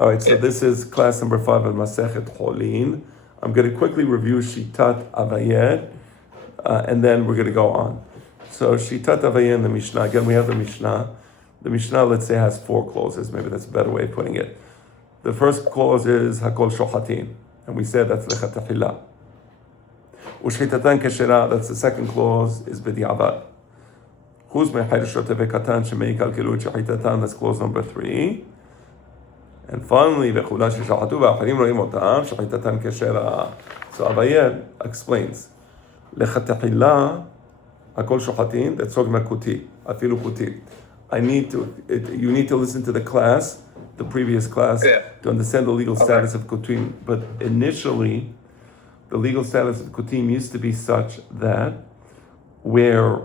All right, so this is class number 5 of Masekhet Holin. I'm going to quickly review Shitat Avayed, and then we're going to go on. So Shitat Avayed in the Mishnah, again we have the Mishnah. The Mishnah, let's say, has 4 clauses. Maybe that's a better way of putting it. The first clause is Hakol Shohatin, and we said that's Lechatahila. Ushchitatan Keshera, that's the second clause, is B'di'avad. Chuz Me'chayr Shotevekatan Shemei Kalkilu Shechitatan, that's clause number 3. And finally, V'chula Sheshachatu V'acharim Ro'im Otam Shechitatan Keshera. So Avayed explains, Lechatahila, Hakol Shohatin, that's talking about Kuti, Afilu Kuti. You need to listen to the class, the previous class, to understand the legal status of Kutim. But initially, the legal status of Kutim used to be such that where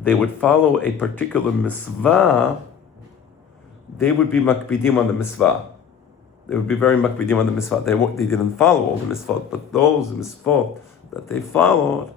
they would follow a particular misvah, they would be makpidim on the misvah. They would be very makpidim on the misvah. They didn't follow all the misvot, but those misvot that they followed,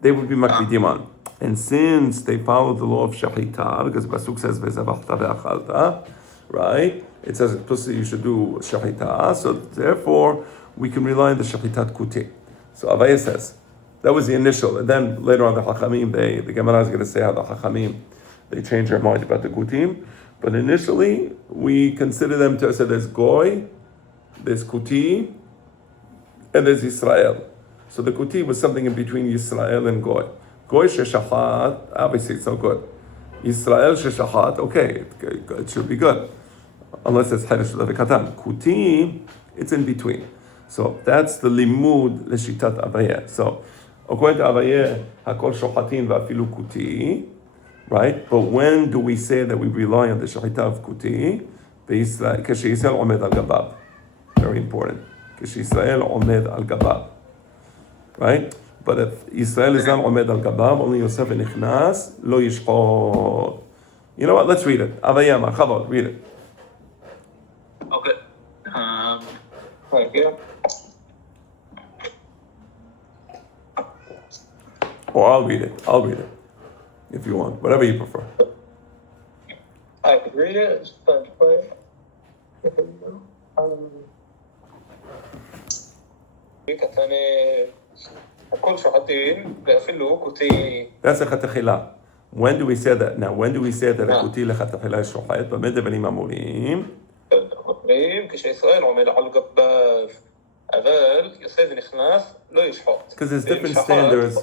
they would be makpidim on. And since they followed the law of shechita, because Pasuk says ve'zavachta ve'achalta, right? It says explicitly you should do shechita, so therefore we can rely on the shechitat kuti. So Avaya says that was the initial, and then later on the Chachamim, the Gemara is going to say how the Chachamim they change their mind about the kutim, but initially we consider them to say there's goy, there's kuti, and there's Israel. So the kuti was something in between Israel and goy. Goy sheshachat, obviously it's no good. Israel sheshachat, okay, it should be good. Unless it's Harish Katan. Kuti, it's in between. So that's the limud l'shitat Avayeh. So according to Avayeh, hakol shochatin va'afilu kuti, right? But when do we say that we rely on the shechita of kuti? K'sheYisrael omed al gabav. Very important. K'sheYisrael omed al gabav. Right? But if Israel is not omed al gabav, only Yosef nichnas, lo yishchot. You know what? Let's read it. Avayama, Chavod, read it. Okay. Right here. Or I'll read it. If you want. Whatever you prefer. I could read it. It's fun to play. That's a chatachila. When do we say that? Now, when do we say that a kuti lechatachila is shochet? B'mid devarim amurim. Because there's different standards.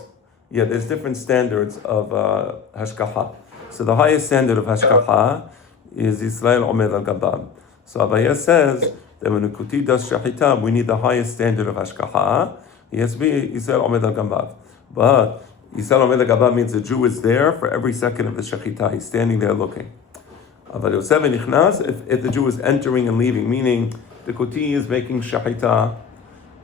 Yeah, there's different standards of hashkaha. So the highest standard of hashkaha is Israel omed al gabam. So Avaya says that when a kuti does shechita, we need the highest standard of hashkaha. He has to be Israel omed al gabam. But Israel omed al gabam means the Jew is there for every second of the shechita. He's standing there looking. If the Jew is entering and leaving, meaning the kuti is making shechita,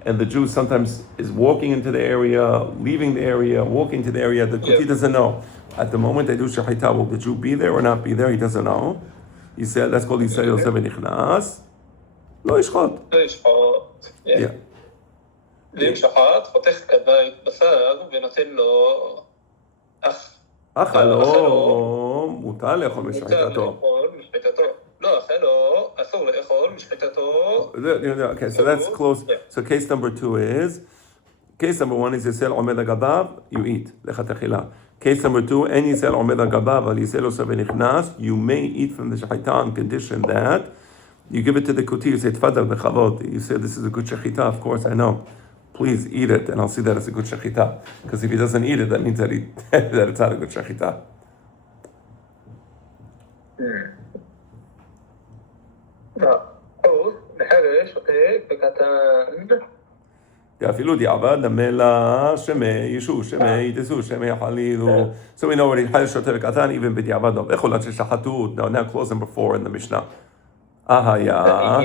and the Jew sometimes is walking into the area, leaving the area, walking to the area, the kuti doesn't know. At the moment they do shechita, will the Jew be there or not be there? He doesn't know. He said, that's called Yisrael Yosef Nichnas. Lo yishchot. Yeah. ואם שחט, חותך כדאי בשר ונותן לו אכל לו, מותר לאכול משחיטתו. לא, אכל לו, אסור לאכול משחיטתו. Okay, so that's close. So case number 2 is, case number 1 is Yisrael עומד על גביו, you eat, לכתחילה. Case number 2, אין Yisrael עומד על גביו, אבל Yisrael יוסף ונכנס, you may eat from the shechita on condition that you give it to the kuti, you say, tfadal bechavod. You say, this is a good shechita, of course, I know. Please eat it, and I'll see that it's a good shechita. Because if he doesn't eat it, that means that that it's not a good shechita. אפילו דיעבד למלה שמי ישו, שמי ידסו, שמי יחלידו. So we know already חייל שוטה וקטן, even בדיעבד לא. איך עולד ששחטו? Now clause number 4 in the Mishnah. אהיה.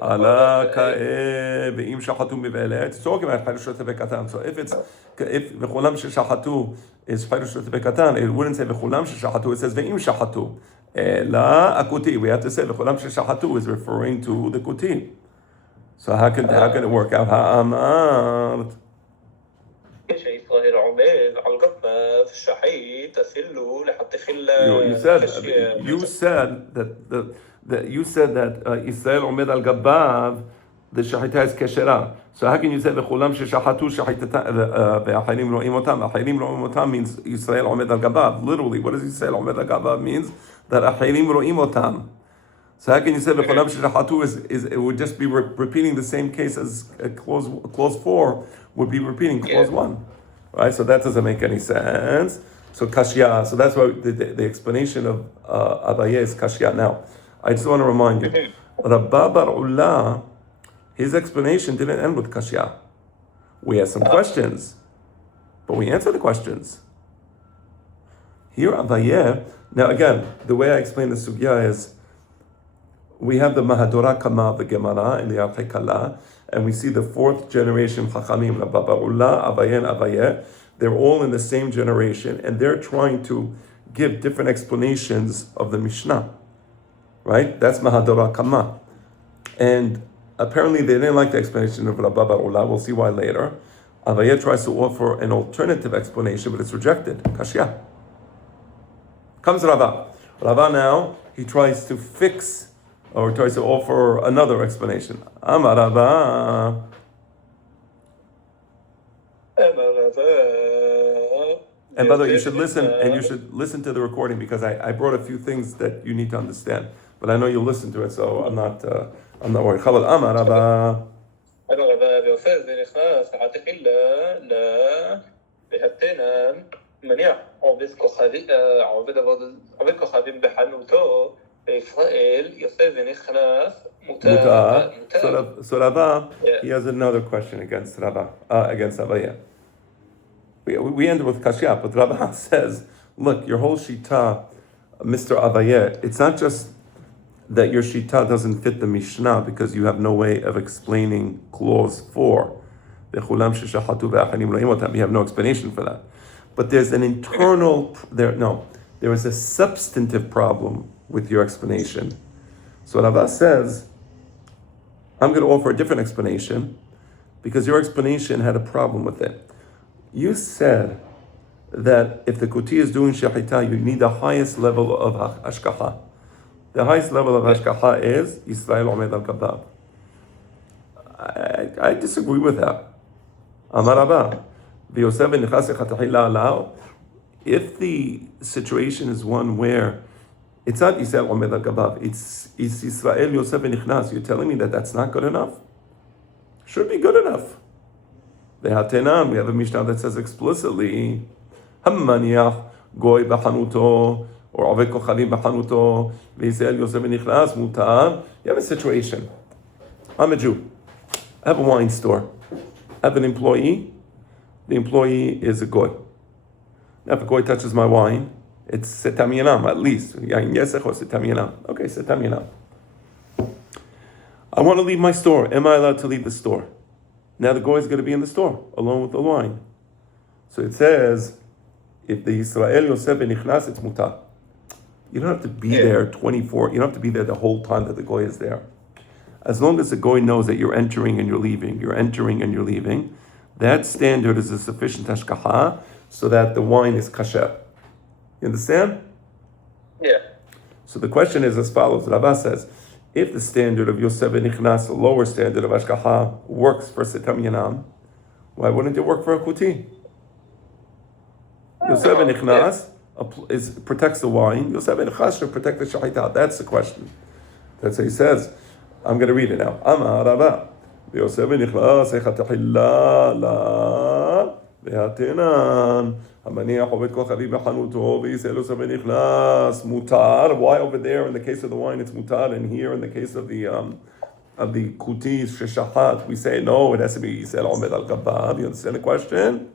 עלה כאה, ואם שחטו מבעלת, it's talking about חייל שוטה וקטן. So if וכולם ששחטו is חייל שוטה וקטן, it wouldn't say וכולם ששחטו, it says ואם שחטו. La akuti. We have to say v'cholam sheshachatu is referring to the kuti. So how can it work out? Ha'amart. כשישראל עומד על גביו שחית אפילו לחתך you said that ישראל עומד על גביו, the שחיטה is כשרה. So how can you say וכולם ששחטו שחיטה והחיילים רואים אותם? החיילים רואים אותם means ישראל עומד על גביו. Literally, what does ישראל עומד על גביו means? That החיילים רואים אותם. So how can you say וכולם ששחטו is it would just be repeating the same case as clause 4 would be repeating clause 1. Right? So that doesn't make any sense. So kashya, so that's why the explanation of Abaye is kashya. Now, I just want to remind you, Rabba Bar Ullah, his explanation didn't end with kashya. We had some questions, but we answered the questions. Here Abaye, now again, the way I explain the Sugya is, we have the Mahadora Kama of the Gemara in the Al-Hekala, and we see the fourth generation Chachamim, Rabba Bar Ullah, Abaye and Abaye. They're all in the same generation, and they're trying to give different explanations of the Mishnah. Right? That's Mahadora Kama. And apparently they didn't like the explanation of Rabba Bar Ullah. We'll see why later. Abaye tries to offer an alternative explanation, but it's rejected. Kashya. Comes Rabba. Rabba now, he tries to fix, or tries to offer another explanation. Amar Rabba. And by the way, you should listen, and you should listen to the recording because I brought a few things that you need to understand. But I know you'll listen to it, so I'm not worried. Chabal Amar Rabba. So Rabba, he has another question against Rabba, against Abaye. We ended with Kashya, but Rabba says, look, your whole Shita, Mr. Abaye, it's not just that your Shita doesn't fit the Mishnah because you have no way of explaining clause 4. You have no explanation for that. But there's an internal, there is a substantive problem with your explanation. So Rabba says, I'm going to offer a different explanation because your explanation had a problem with it. You said that if the kuti is doing shahita, you need the highest level of hashkaha. The highest level of hashkaha is Yisrael Omed al Kabab. I disagree with that. Amar Rabba, if the situation is one where it's not Yisrael Omed al Kabab, it's Yisrael Yosef Nichnas, you're telling me that that's not good enough? Should be good enough. We have a Mishnah that says explicitly, Hammaniach goy b'chanuto, or aved kochavim b'chanuto, v'Yisrael Yosef v'nichnas mutar. You have a situation. I'm a Jew. I have a wine store. I have an employee. The employee is a goy. Now if a goy touches my wine, it's setam yanam, at least. Yain yesech or setam yanam. Okay, setam yanam. I want to leave my store. Am I allowed to leave the store? Now the goy is going to be in the store along with the wine. So it says, if the Yisrael Yosef Nichnas, it's mutar. You don't have to be there 24. You don't have to be there the whole time that the goy is there. As long as the goy knows that you're entering and you're leaving, that standard is a sufficient hashkaha so that the wine is kasher. You understand? Yeah. So the question is as follows. Rabba says, if the standard of Yosef Nichnas, the lower standard of hashkaha, works for setam yanam, why wouldn't it work for a kuti? Yosef Nichnas protects the wine. Yosef Nichnas should protect the shahita. That's the question. That's what he says. I'm going to read it now. Amar Rabba. Yosef Nichnas echatahilla la ve'atinan. Hamaniach obed kochavi b'chanuto v'yisrael Yosef Nichnas mutar. Why over there in the case of the wine it's mutar, and here in the case of the kutis sheshahat we say no, it has to be Yisrael omed al kabab. You understand the question?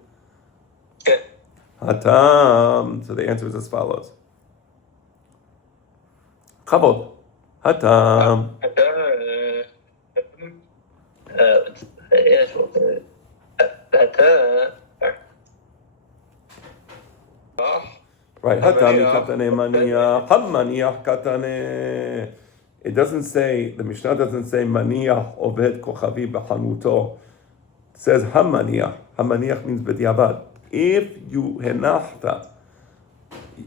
Yeah. Hatam. So the answer is as follows. Chavod. Hatam. Right. Hatam katane maniach. Hamaniach katane. It doesn't say, the Mishnah doesn't say maniach oved kochavi b'chanuto. It says hamaniach. Hamaniach means b'diavad. if you הנחת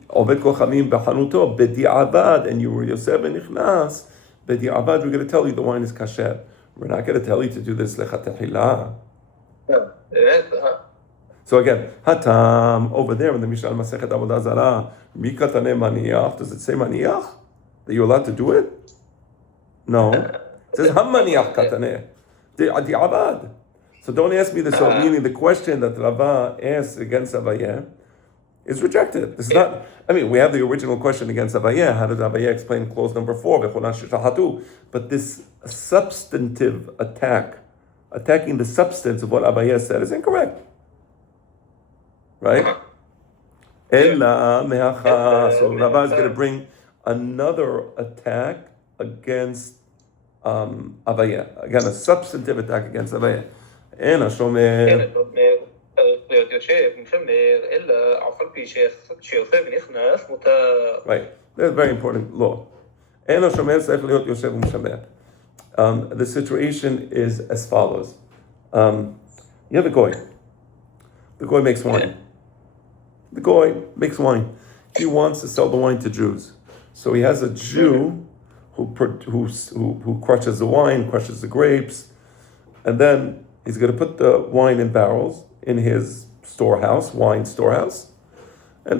עובד כוכבים בחנותו בדיעבד, and you were יוסף ונכנס, בדיעבד we're going to tell you the wine is kasher. We're not going to tell you to do this לכתחילה. So again, hatam over there in the Mishnah Masekhet Avodah Zarah, mikatane maniach. Does it say maniach? That you're allowed to do it? No. It says hamaniach katane. Di'avad. So don't ask me this. So meaning the question that Rava asked against Abaye is rejected. This is not. I mean, we have the original question against Abaye. How did Abaye explain clause number 4? But this substantive attack, attacking the substance of what Abaye said, is incorrect. Right? Ella mehacha. So Rava is going to bring another attack against Abaye. Again, a substantive attack against Abaye. And Hashomer. Right. That's a very important law. And the situation is as follows. You have a goy. The goy makes wine. The goy makes wine. He wants to sell the wine to Jews. So he has a Jew who crushes the wine, crushes the grapes, and then he's going to put the wine in barrels in his storehouse, wine storehouse, and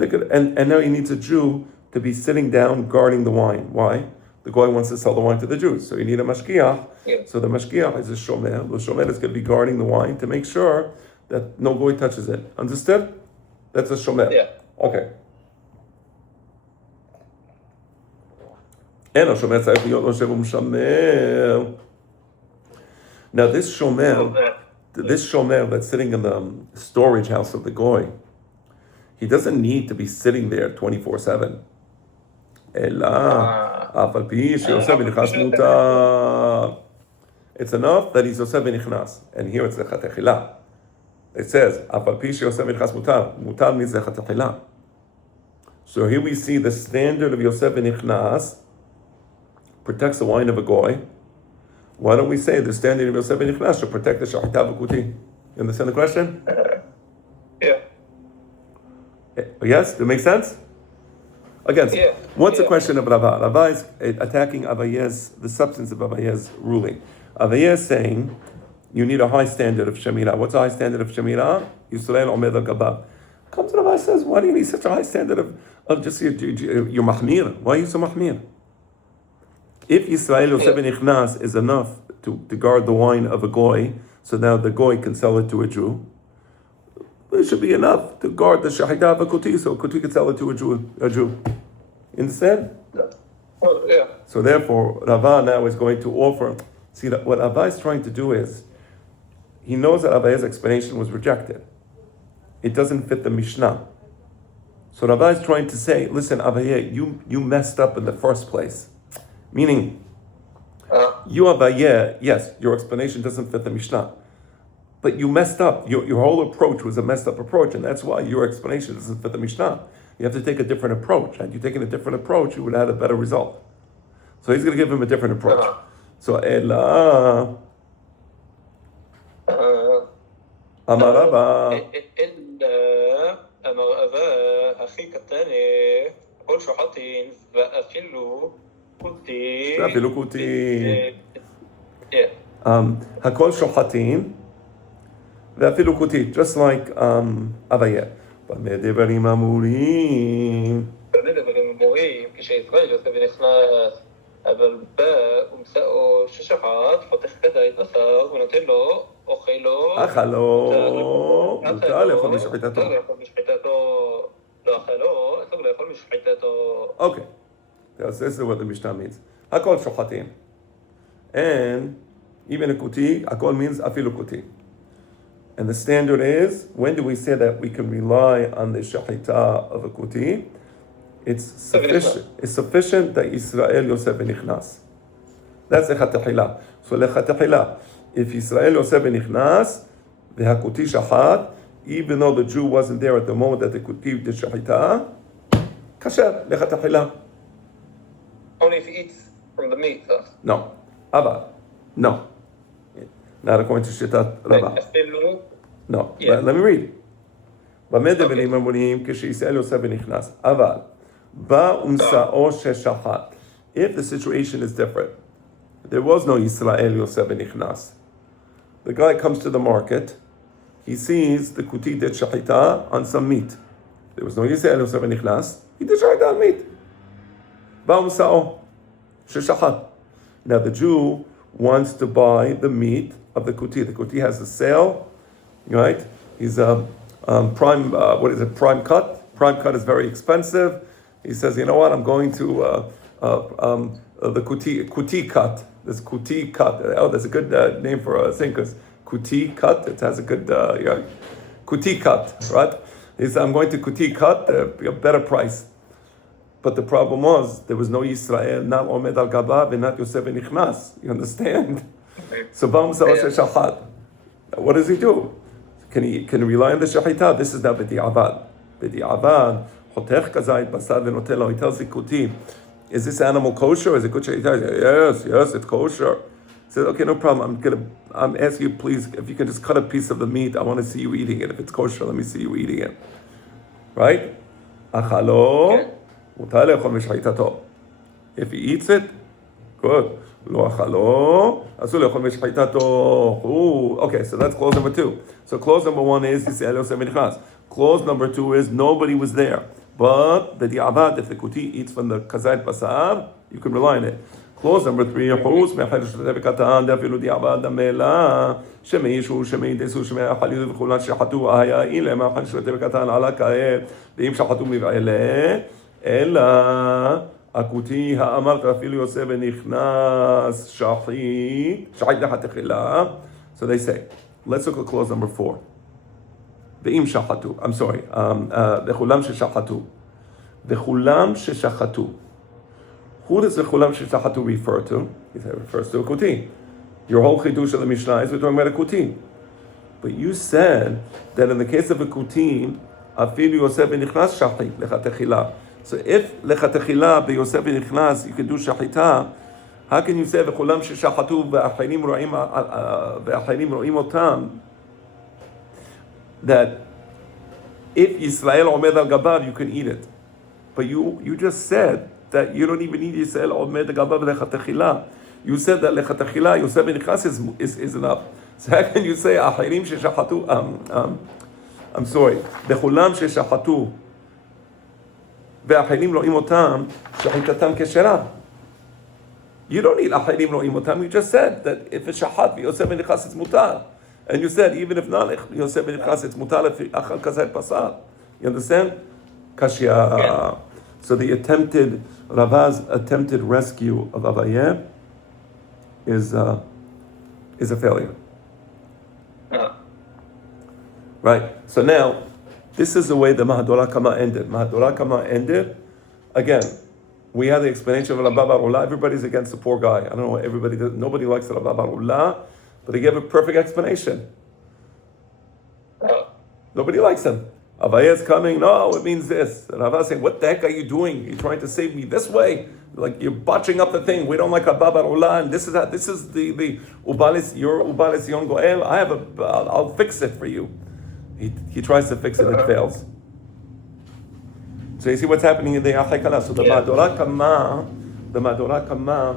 now he needs a Jew to be sitting down guarding the wine. Why? The guy wants to sell the wine to the Jews, so you need a mashkiach. Yeah. So the mashkiach is a shomer. The shomer is going to be guarding the wine to make sure that no goy touches it. Understood? That's a shomer. Yeah. Okay. Now this shomer that's sitting in the storage house of the goy, he doesn't need to be sitting there 24/7. It's enough that he's Yosef v'nichnas, and here it's lechatechila. It says mutar means lechatechila. So here we see the standard of Yosef v'nichnas protects the wine of a goy. Why don't we say the standard of Yosef v'nichnas should protect the shahita v'kuti? You understand the question? Yeah. Yes, that makes sense? Again, Yeah. What's the question of Rava? Rava is attacking the substance of Abaye's ruling. Abaye is saying you need a high standard of Shemirah. What's a high standard of Shemirah? Yisrael omed al-gabab. Comes to Rava and says, why do you need such a high standard of just your mahmir? Why are you so mahmir? If Yisrael Yosef Nichnas is enough to guard the wine of a goy, so now the goy can sell it to a Jew, it should be enough to guard the shahida of a kuti, so a kuti can sell it to a Jew. You understand? Yeah. So therefore, Rava now is going to offer. See, that what Rava is trying to do is, he knows that Abaye's explanation was rejected. It doesn't fit the Mishnah. So Rava is trying to say, listen, Abaye, you messed up in the first place. Meaning, you Abaye, yes, your explanation doesn't fit the Mishnah. But you messed up. Your whole approach was a messed up approach, and that's why your explanation doesn't fit the Mishnah. You have to take a different approach. Had you taken a different approach, you would have had a better result. So he's going to give him a different approach. So Ella Amarava. ואפילו קוטין. הכל שוחטין ואפילו קוטין, just like Abaye. במה דברים אמורים? כשישראל יוסף ונכנס, אבל בא ומצאו ששחט, חותך כדאי בשר ונותן לו, אוכלו, אכלו, מותר לאכול משחיטתו. לא אכלו, אסור לאכול משחיטתו. Okay. This is what the Mishnah means. Hakol shochatin. And even a kuti, hakol means afilu kuti. And the standard is, when do we say that we can rely on the shahita of a kuti? It's sufficient that Israel Yosef v'nichnas. That's lechatechila. So lechatechila, if Israel Yosef v'nichnas, v'hakuti shachat, even though the Jew wasn't there at the moment that the kuti did shahita, kasher, lechatechila. Only if he eats from the meat, though. No. Abba. No. Not according to Shittat Rabba. No. Yeah. Let me read. במה דברים אמורים כשישראל יוסף ונכנס? אבל בא ומשאו ששחט. If the situation is different, there was no Yisrael Yosef ונכנס. The guy comes to the market, he sees the kuti did shachita on some meat. There was no Yisrael Yosef ונכנס, he did shachita on meat. בא ומשאו ששחט. Now the Jew wants to buy the meat of the kuti. The kuti has a sale, right? He's prime, prime cut. Prime cut is very expensive. He says, you know what, I'm going to the kuti cut. This kuti cut. Oh, that's a good name for a thing, because kuti cut, it has a good, kuti cut, right? He says, I'm going to kuti cut, a better price. But the problem was, there was no Yisrael, not Omed al Gabav, and not Yosef Nichnas. You understand? So Bam Shachat. What does he do? Can he rely on the shahita? This is now b'di'avad. B'di'avad, hotech kazayit basad v'notelo. He tells the kuti, is this animal kosher? Is it good shahita? Yes, it's kosher. He says, okay, no problem. I'm asking you, please, if you can just cut a piece of the meat. I want to see you eating it. If it's kosher, let me see you eating it. Right? Achalo. If he eats it, good. Okay, so that's clause number 2. So clause number 1 is clause number 2 is nobody was there. But the di'avad, if the kuti eats from the kazayit basar, you can rely on it. Clause number 3, אלא הכותי האמרת אפילו יוסף ונכנס שחית לחתיכה. So they say, let's look at clause number 4. ואם שחטו, I'm sorry, וכולם ששחטו. וכולם ששחטו. Who does וכולם ששחטו refer to? It refers to a kuti. Your whole chidush of the Mishnah is we're talking about a kuti. But you said that in the case of a kuti, אפילו יוסף ונכנס שחית לחתיכה. So if lechatechila b'Yosef v'nichnas you can do shachita, how can you say v'chulam sheshachatu v'achayim ro'im otam that if Yisrael omed al gabav you can eat it, but you just said that you don't even need Yisrael omed al gabav lechatechila. You said that lechatechila Yosef v'nichnas is enough. So how can you say achayim sheshachatu? I'm sorry, v'chulam sheshachatu. והאחרים רואים אותם שחיטתם כשרה. You don't need אחרים רואים אותם. You just said that if it's שחט ויוסף ונכנס it's מותר. And you said even if not יוסף ונכנס it's מותר לאכל כזית בשר. You understand? קשיא. So the Rav's attempted rescue of Abaye is a failure. Right. So now, this is the way the Mahadora Kama ended. Mahadora Kama ended, again, we had the explanation of Rabba Bar Ula. Everybody's against the poor guy. I don't know what everybody does. Nobody likes Rabba Bar Ula, but they gave a perfect explanation. Nobody likes him. Abaye is coming, no, it means this. And Rabba is saying, what the heck are you doing? You're trying to save me this way? Like you're botching up the thing. We don't like Rabba Bar Ula, and this is the Ubalis, your Ubalis Yon Goel. I'll fix it for you. He tries to fix it, it fails. So you see what's happening in the Achekala. So the Madora Kama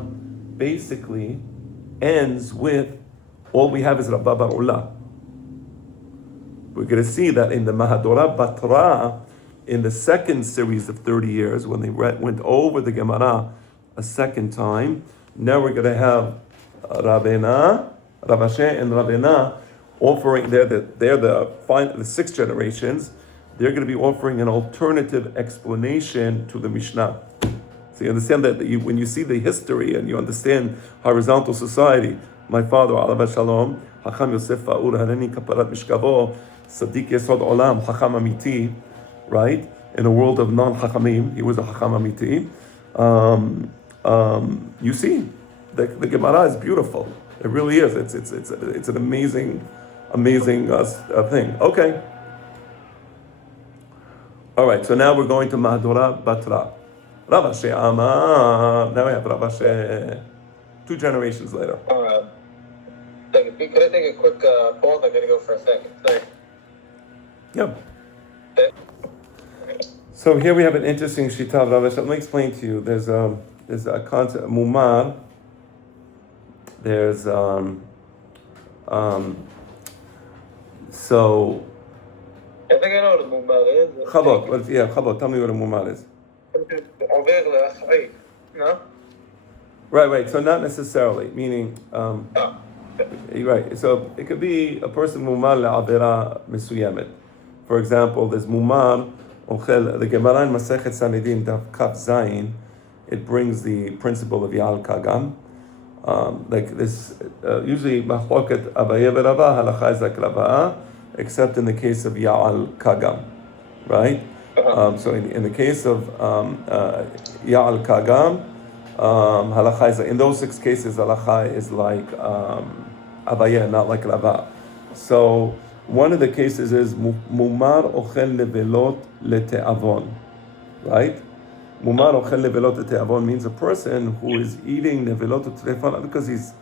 basically ends with all we have is Rabba Bar Ula. We're going to see that in the Mahadora Batra, in the second series of 30 years, when they went over the Gemara a second time, now we're going to have Rabbeina, Rabashe and Rabbeina offering, they're the 6 generations, they're going to be offering an alternative explanation to the Mishnah. So you understand that when you see the history and you understand horizontal society, my father, Alav Shalom, Hacham Yosef Fa'ur Harani Kaparat Mishkavo, Sadiq Yesod Olam, Hacham Amiti, right? In a world of non-Hachamim, he was a Hacham Amiti. You see, the Gemara is beautiful. It really is. It's an amazing thing. Okay. All right. So now we're going to Mahadora Batra. Rabashe Amar. Now we have Rabashe. 2 generations later. All right. Could I take a quick pause? I gotta go for a second. Sorry. Yeah. So here we have an interesting shita of Rav Ashi. Let me explain to you. There's a concept mumar. There's so I think I know what a mumar is. chavot. Chavot. Tell me what a mumar is. עובר לאחראי, no? Right. So not necessarily, meaning right. So it could be a person mumar le'avera mesuyemet. For example, there's mumar ochel. The Gemara in Masekhet Sanedin Daf Kaf Zayin, it brings the principle of Ya'al Kagam. Like this, usually machloket Abaye v'Rava halacha is like Rava, except in the case of Ya'al Kagam, right? So in the case of Ya'al Kagam, halacha is in those 6 cases halacha is like Abaye, not like Rava. So one of the cases is mumar ochel levelot lete'avon, right? Mumar ochel levelot lete'avon means a person who is eating levelot lete'avon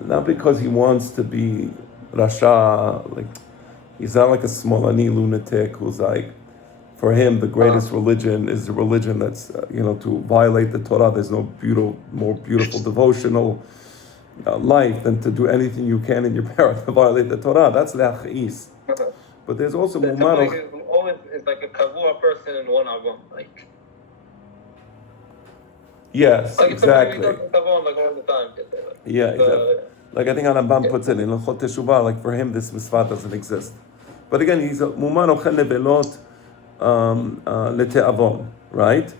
not because he wants to be rasha, like he's not like a smolani lunatic who's like, for him the greatest religion is the religion that's to violate the Torah. There's no more beautiful devotional life than to do anything you can in your power to violate the Torah. That's le'achis. But there's also mumar. Always is like a kavua person in one avon, like. Yes, like exactly. Like all the time. Yeah, exactly. Like I think Rambam puts it in L'chot Teshuvah. Like for him, this mitzvah doesn't exist. But again, he's a mumar ochel levelot lete'avon, right?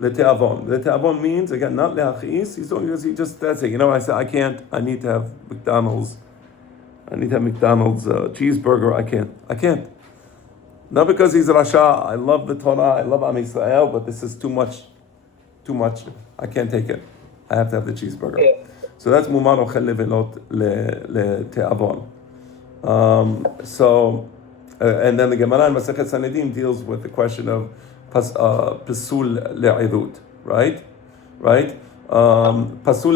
Lete'avon means again not le'achis. He's doing this. He just that's it. I said I can't. I need to have McDonald's. Cheeseburger. I can't. Not because he's Rasha. I love the Torah. I love Am Yisrael, but this is too much. I can't take it. I have to have the cheeseburger. Yeah. So that's mumar ochel levelot lete'avon. And then the Gemara in Masekhet Sanedin deals with the question of pasul le'idut, right? Pasul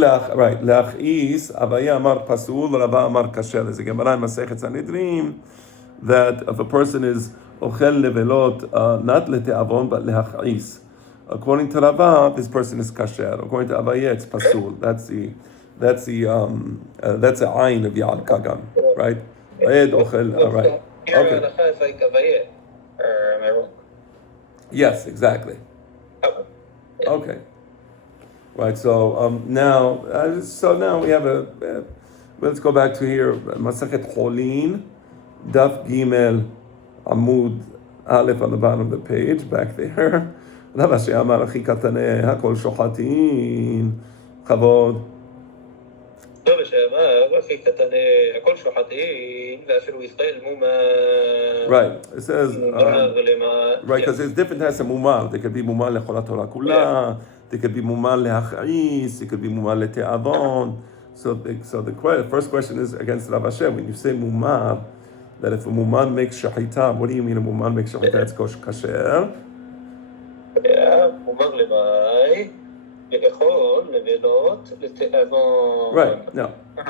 le'achis, Abaye amar pasul, Rava amar kasher. There's a Gemara in Masekhet Sanedrin that if a person is ochel levelot, not lete'avon but le'achis, according to Rava, this person is kasher. According to Abaye, it's pasul. That's the ayin of Ya'al Kagam, right? Ayed ochel, right? Okay. It's like Abaye, or am I wrong? Yes, exactly. Okay. Right. So now we have let's go back to here. Masekhet Holin, Daf Gimel, Amud Aleph on the bottom of the page, back there. Rav Ashi amar achi kataneh hakol shochatin chavod. טוב שאמר, הכי קטנה, הכל שוחטים, ואפילו ישראל מומר. Right, it says, right, because there's different types of mumar. There could be mumar lechol haTorah kula, there could be mumar lehachais, it could be mumar lete'avon. So the first question is against Rav Ashi. When you say mumar, that if a mumar makes shahita, what do you mean a mumar makes shahita? It's kasher. Yeah, מומר למאי. Right. No.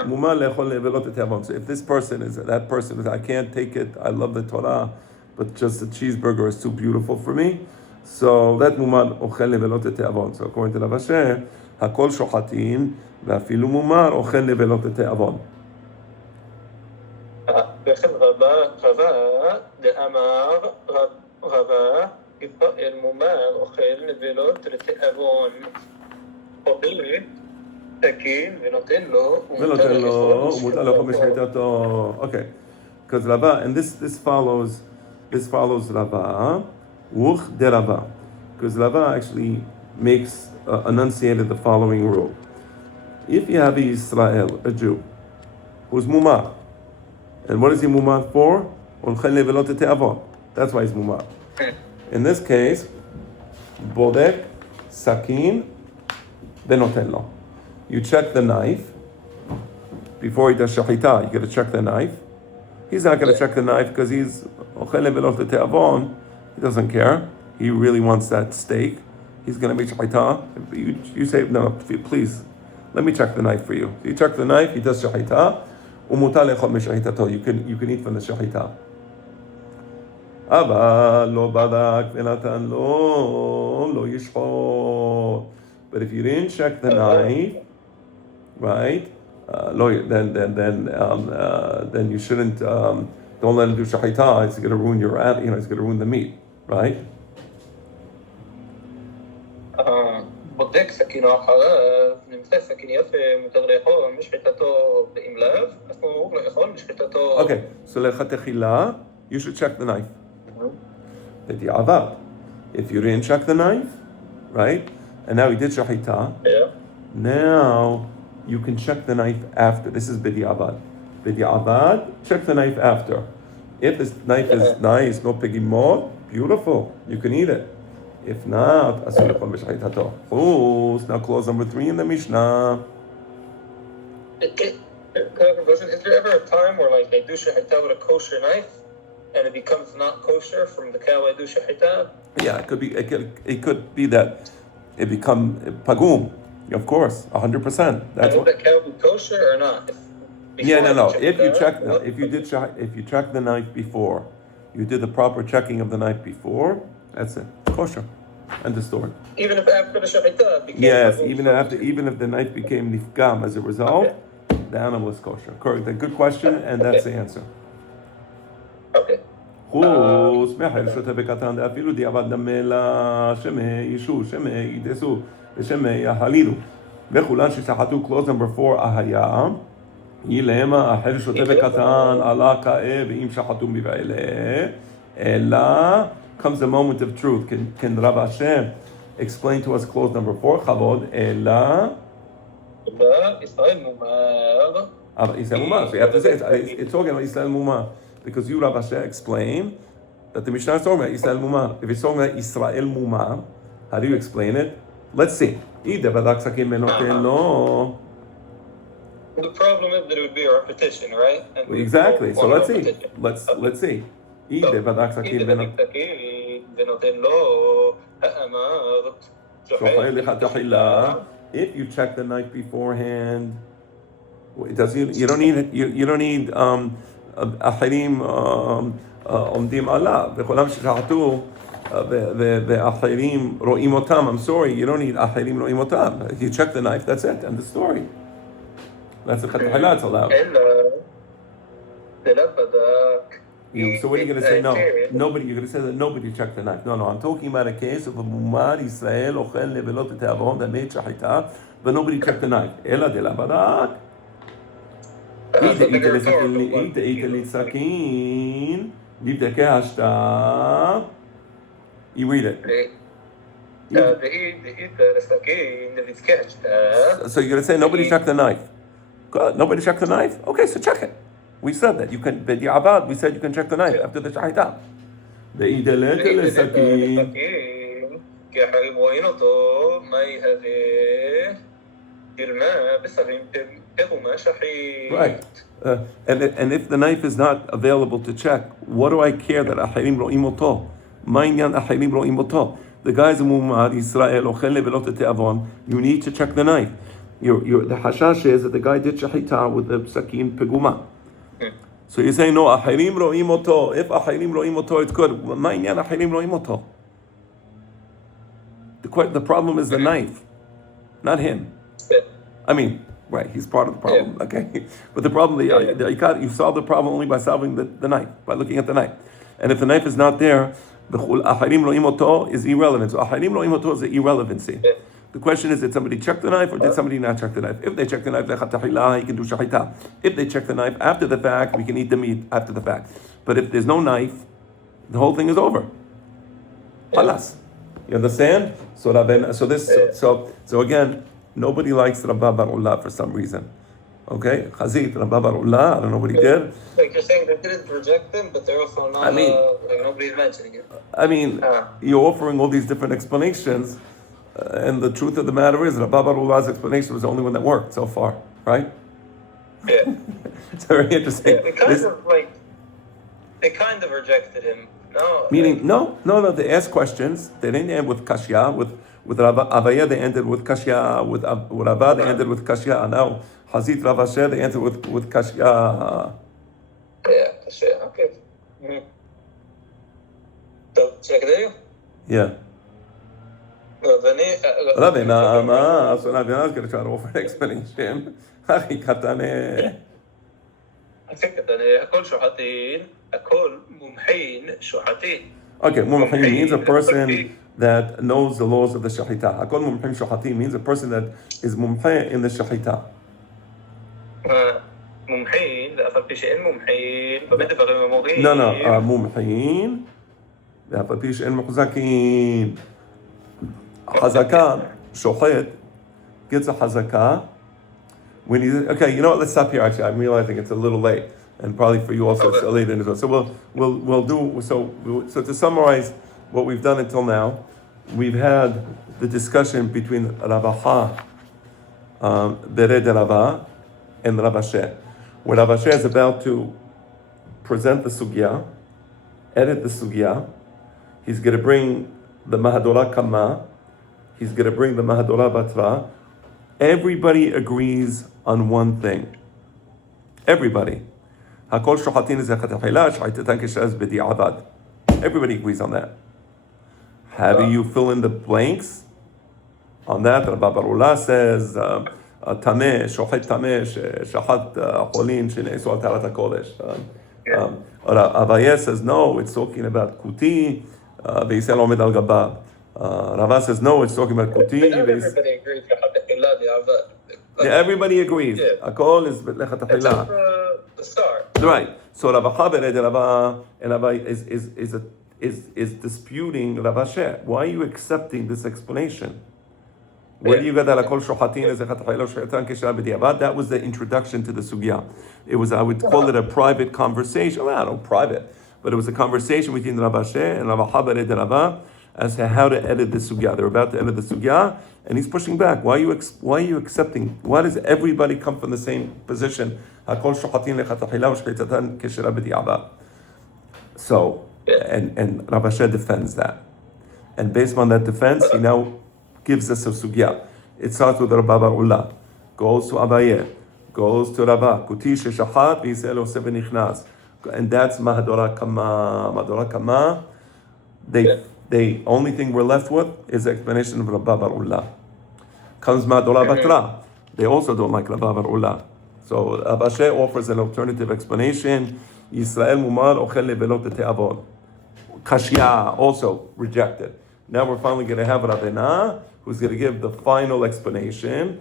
Mumar le'echol levelot lete'avon. So if that person is, I can't take it. I love the Torah, but just the cheeseburger is too beautiful for me. So that mumar ochel levelot lete'avon. So according to Rav Ashi, hakol shochatin ve'afilu mumar ochel levelot lete'avon. וכן רבה דאמר רבה ישראל מומר אוכל נבלות לתאבון. תקין ונותן לו ומותר לאכול משחטתו. Okay, because Rava, and this follows Rava, Wuch de Rava, because Rava actually makes enunciated the following rule: if you have a Yisrael, a Jew, who's mumar, and what is he mumar for? That's why he's mumar. In this case, bodek sakin. You check the knife before he does shahita. You got to check the knife. He's not going to check the knife because he's ochel levelot lete'avon. He doesn't care. He really wants that steak. He's going to make shahita. You say no, please. Let me check the knife for you. You check the knife. He does shahita. Umutar lechol meshahitato. You can eat from the shahita. אבל לא בדק ונתן לו, לא ישחוט. But if you didn't check the knife, right? Then you shouldn't. Don't let him do shahita. It's going to ruin your, it's going to ruin the meat, right? בודק סכינו אחריו, נמצא סכין יפה, מותר לאכול, משחיטתו באם לאו, אסור לאכול, משחיטתו... Okay, so לכתחילה, you should check the knife. בדיעבד. If you didn't check the knife, right? And now he did shahita. Yeah. Now you can check the knife after. This is b'di'abad. B'di'abad, check the knife after. If this knife is nice, no pigimot, beautiful, you can eat it. If not, asur l'chol b'shahitato. Now clause number 3 in the Mishnah. Is there ever a time where like they do shahita with a kosher knife and it becomes not kosher from the cow I do shahita? Yeah, it could be. It could be that it become pagum. Of course, 100%. That's what. The cow be kosher or not? No. If you check the knife before, you did the proper checking of the knife before. That's it, kosher. End of story. Even if after the shahita became yes, pagum, even if the knife became nifgam as a result, the animal is kosher. Correct. A good question, and that's the answer. Okay. חוץ מחל שוטה בקטן אפילו דיעבד דמלה שמי ישו שמי ידסו ושמי יחלילו וכולן ששחטו clause number 4 היה היא למה החל שוטה בקטן עלה כאה ואם שחטו מבעלה אלא comes the moment of truth. Can Rav Hashem explain to us clause number 4 חבוד אלא ישראל מומר אבל ישראל מומר, so you have to say it's talking about ישראל מומר. Because you, Rav Hashem, explain that the Mishnah is talking about Israel Mumar. If it's talking about Israel Mumar, how do you explain it? Let's see. The problem is that it would be a repetition, right? And exactly. So let's see. Let's see. If you check the knife beforehand, it doesn't. You don't need. אחרים עומדים עליו, וכולם ששחטו ואחרים רואים אותם. I'm sorry, you don't need אחרים רואים אותם. If you check the knife, that's it, end the story. That's a כתחילה, it's allowed. So what are you going to say? No, nobody. You're going to say that nobody checked the knife. No, I'm talking about a case of a מומר ישראל אוכל לבלות את העוון that made שחיטה, but nobody checked the knife. אלא דלה בדק. You read it. So you're going to say nobody checked the knife. Good. Nobody checked the knife? Okay, so check it. We said that. You can, we said you can check the knife after the shahita. Right. And if the knife is not available to check, what do I care that ahirim ro'im oto? Ma'inyan ahirim ro'im oto. The guys in Mumar, Israel, ochel levelot te'avon, you need to check the knife. The hashash is that the guy did shahita with the sakin peguma. So you're saying, no, ahirim ro'im oto. If ahirim ro'im oto, it's good. Ma'inyan ahirim ro'im oto. The problem is the knife, not him. I mean, right, he's part of the problem, okay? But the problem, you solve the problem only by solving the knife, by looking at the knife. And if the knife is not there, the aharim ro'im oto is irrelevant. So aharim ro'im oto is the irrelevancy. The question is, did somebody check the knife or did somebody not check the knife? If they check the knife, he can do shahita. If they check the knife after the fact, we can eat the meat after the fact. But if there's no knife, the whole thing is over. Halas. You understand? So again, nobody likes Rabba Bar Ullah for some reason. Okay? Chazit, Rabba Bar Ullah, I don't know what he did. Like you're saying they didn't reject him, but they're also not, like nobody's mentioning it. I mean, you're offering all these different explanations, and the truth of the matter is Rabba Bar Ullah's explanation was the only one that worked so far, right? Yeah. It's very interesting. Yeah, they kind of rejected him. No. Meaning, no, they asked questions. They didn't end with kashya. With Avaya, they ended with kashya. With Rabba, they ended with kashya. Now, Hazit Rav Asher, they ended with kashya. Yeah, kashya, okay. Mm-hmm. Should I continue? Yeah. Ravina, so Ravina is going to try to offer an explanation. Hachi katane. הכל שוחטין, הכל מומחין שוחטין. Okay, mumhin means a person that knows the laws of the shahita. Hakol mumhin shohati means a person that is mumhin in the shahita. מומחין, ואף על פי שאין מומחין, במה דברים אמורים? No, mumhin, ואף על פי שאין מחוזקים. Hazaka, shohet, gets a hazaka. When you, okay, you know what? Let's stop here. Actually, I'm realizing it's a little late, and probably for you also it's late as well. So we'll do so to summarize what we've done until now. We've had the discussion between Ravaha, Bered Rava, and Ravashe. When Ravashe is about to present the Sugya, edit the Sugya, he's going to bring the Mahadora Kama, he's going to bring the Mahadora Batra. Everybody agrees on one thing. Everybody. Hakol shohatin zekhatachila, shahitatan kishaz b'di'avad. Everybody agrees on that. How do you fill in the blanks? On that, Rabbi Barula says, tameh, shohet tameh, shahat holin, shenesu al tarat HaKodesh. Abaye says, no, it's talking about kuti, ve'yisrael omed al gabav. Rava says, no, it's talking about kuti. Everybody agrees. Yeah, everybody agrees. Akol is lechatachila. The start. Right. So Ravacha bered Rava and Rava is disputing Ravashe. Why are you accepting this explanation? Where do you get that? Akol shohatin is lechatachila shaytan kishah b'diavad. That was the introduction to the sugya. It was, I would call it a private conversation. Well, I don't know, private, but it was a conversation between Ravashe and Ravacha bered Rava as to how to edit the sugya. They're about to edit the sugya, and he's pushing back. Why are you accepting? Why does everybody come from the same position? So, and Ravashe defends that. And based on that defense, he now gives us a sugya. It starts with Rabbi Barula, goes to Abaye, goes to Rava, Kuti sheshahat v'yisrael oseh v'nichnas. And that's Mahadora Kama. Mahadora Kama, the only thing we're left with is the explanation of Rabbi Barula. Comes Mahadora Batra. They also don't like Rabbi Barula. So Abashe offers an alternative explanation. Yisrael mumar ochel levelot te'avon. Kashya also rejected. Now we're finally going to have Rabbeina, who's going to give the final explanation.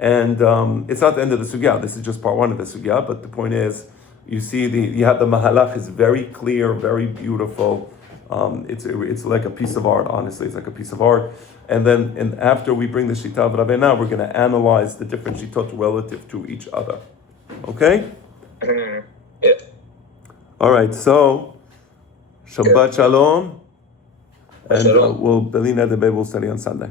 And it's not the end of the sugya. This is just part one of the sugya. But the point is, you see, you have the mahalach is very clear, very beautiful. It's like a piece of art, honestly. It's like a piece of art. And then after we bring the Shita of Rabbeina, we're going to analyze the different Shitot relative to each other. Okay? Yeah. All right, so Shabbat Shalom. And Belina Debe will study on Sunday.